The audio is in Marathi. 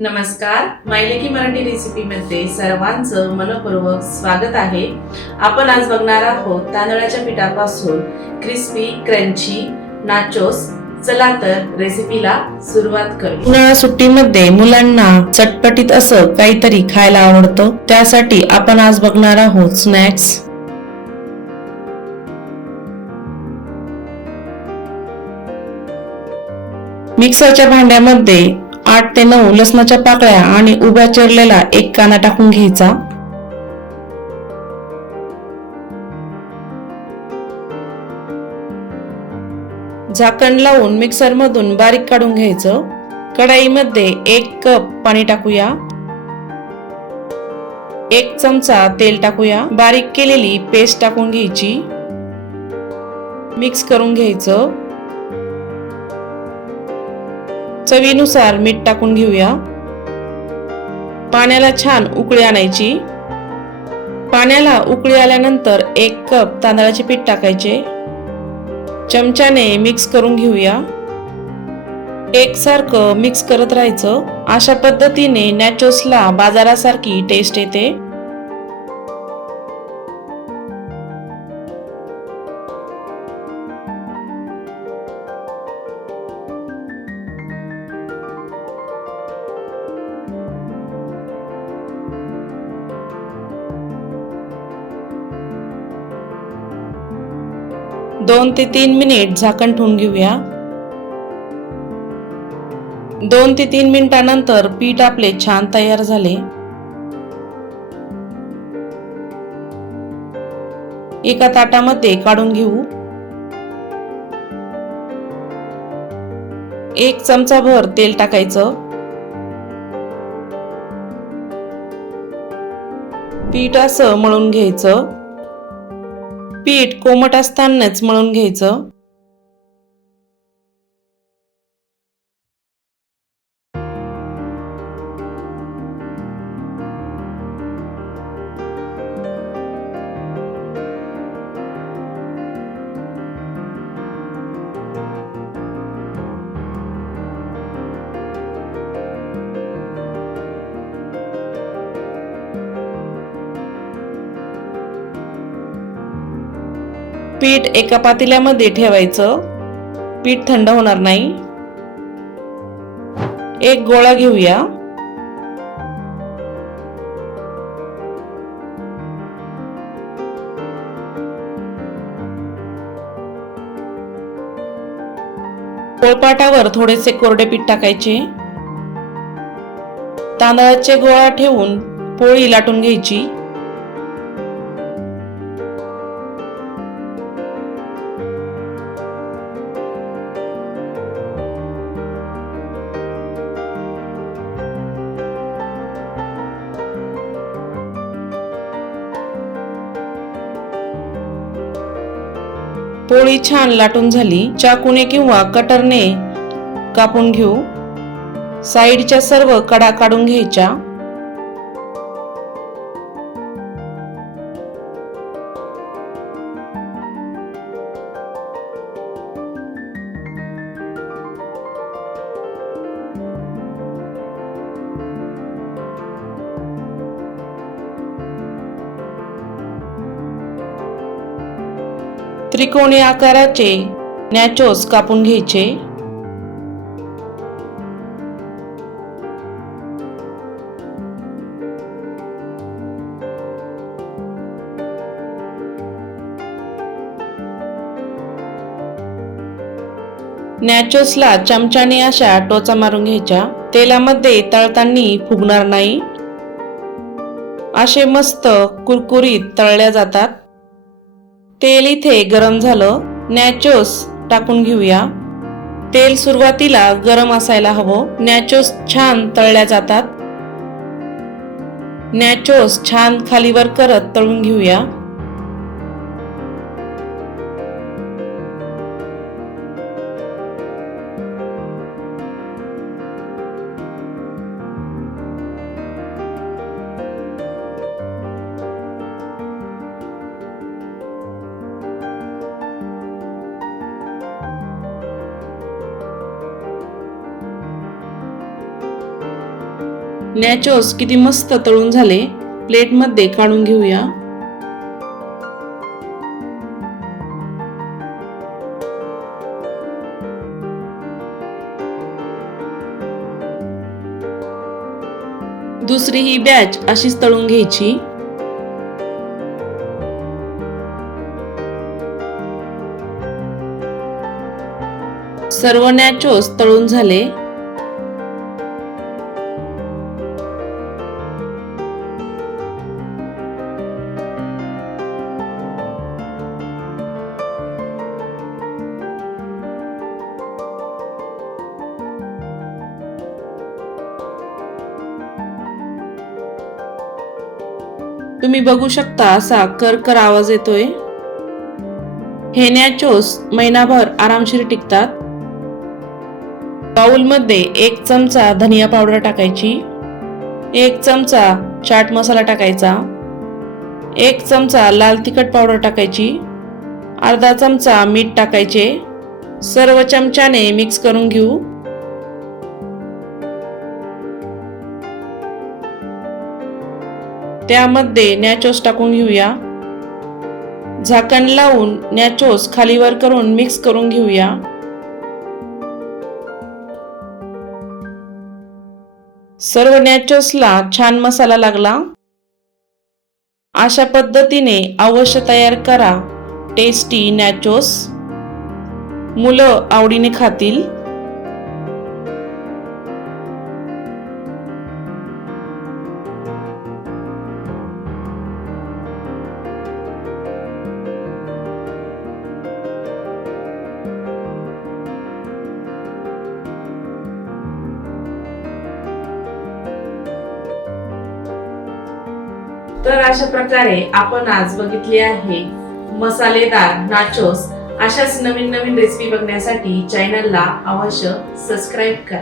नमस्कार, मायलेकी मराठी रेसिपीमध्ये सर्वांचं मनपूर्वक स्वागत आहे. आपण आज बघणार आहोत तांदळाच्या पिठापासून क्रिस्पी क्रंची नाचोस. चला तर रेसिपीला सुरुवात करू. उन्हाळा सुट्टीमध्ये मुलांना चटपटीत असं काहीतरी खायला आवडतं. त्यासाठी आपण आज बघणार आहोत स्नॅक्स. मिक्सरच्या भांड्यामध्ये 8 ते 9 लसणाच्या पाकळ्या आणि उभ्या चिरलेला एक कांदा टाकून घ्यायचा. झाकण लावून मिक्सर मधून बारीक काढून घ्यायचं. कढाईमध्ये 1 कप पाणी टाकूया. 1 चमचा तेल टाकूया. बारीक केलेली पेस्ट टाकून घ्यायची. मिक्स करून घ्यायचं. चवीनुसार मीठ टाकून घेऊया. पाण्याला छान उकळी आणायची. पाण्याला उकळी आल्यानंतर 1 कप तांदळाचे पीठ टाकायचे. चमच्याने मिक्स करून घेऊया. एकसारखं मिक्स करत राहायचं. अशा पद्धतीने नॅचोसला बाजारासारखी टेस्ट येते. दोन ते 3 मिनिट झाकण ठेवून घेऊया. 2 ते 3 मिनिटांनंतर पीठ आपले छान तयार झाले. एका ताटामध्ये काढून घेऊ. 1 चमचा भर तेल टाकायचं. पीठ असं मळून घ्यायचं. पीठ कोमट असतानाच मळून घ्यायचं. पीठ एका पातेल्यामध्ये ठेवायचं. पीठ थंड होणार नाही. एक गोळा घेऊया. पोळपाटावर थोडेसे कोरडे पीठ टाकायचे. तांदळाचे गोळा ठेवून पोळी लाटून घ्यायची. पोळी छान लाटून झाली. चाकूने किंवा कटरने कापून घेऊ. साईडच्या सर्व कडा काढून घ्यायच्या. त्रिकोणी आकाराचे नॅचोस कापून घ्यायचे. नॅचोसला चमच्याने अशा टोचा मारून घ्यायच्या. तेलामध्ये तळताना फुगणार नाही. असे मस्त कुरकुरीत तळल्या जातात. तेल इथे गरम झालं. नॅचोस टाकून घेऊया. तेल सुरुवातीला गरम असायला हवं. नॅचोस छान तळल्या जातात. नॅचोस छान खालीवर करत तळून घेऊया. नॅचोस किती मस्त तळून झाले, प्लेटमध्ये काढून घेऊया. दुसरी ही बॅच अशीच तळून घ्यायची. सर्व नॅचोस तळून झाले. तुम्ही बघू शकता असा करकर आवाज येतोय. हे नॅचोस महिनाभर आरामशीर टिकतात. बाउलमध्ये 1 चमचा धनिया पावडर टाकायची, 1 चमचा चाट मसाला टाकायचा, 1 चमचा लाल तिखट पावडर टाकायची, अर्धा चमचा मीठ टाकायचे. सर्व चमच्याने मिक्स करून घेऊ. त्यामध्ये नॅचोस टाकून घेऊया. झाकण लावून नॅचोस खालीवर करून मिक्स करून घेऊया. सर्व नॅचोसला छान मसाला लागला. अशा पद्धतीने अवश्य तयार करा टेस्टी नॅचोस. मुलं आवडीने खातील. तर अशा प्रकारे आपण आज बघितले आहे मसालेदार नाचोस. अशाच नवीन नवीन रेसिपी बघण्यासाठी चॅनलला अवश्य सबस्क्राईब करा.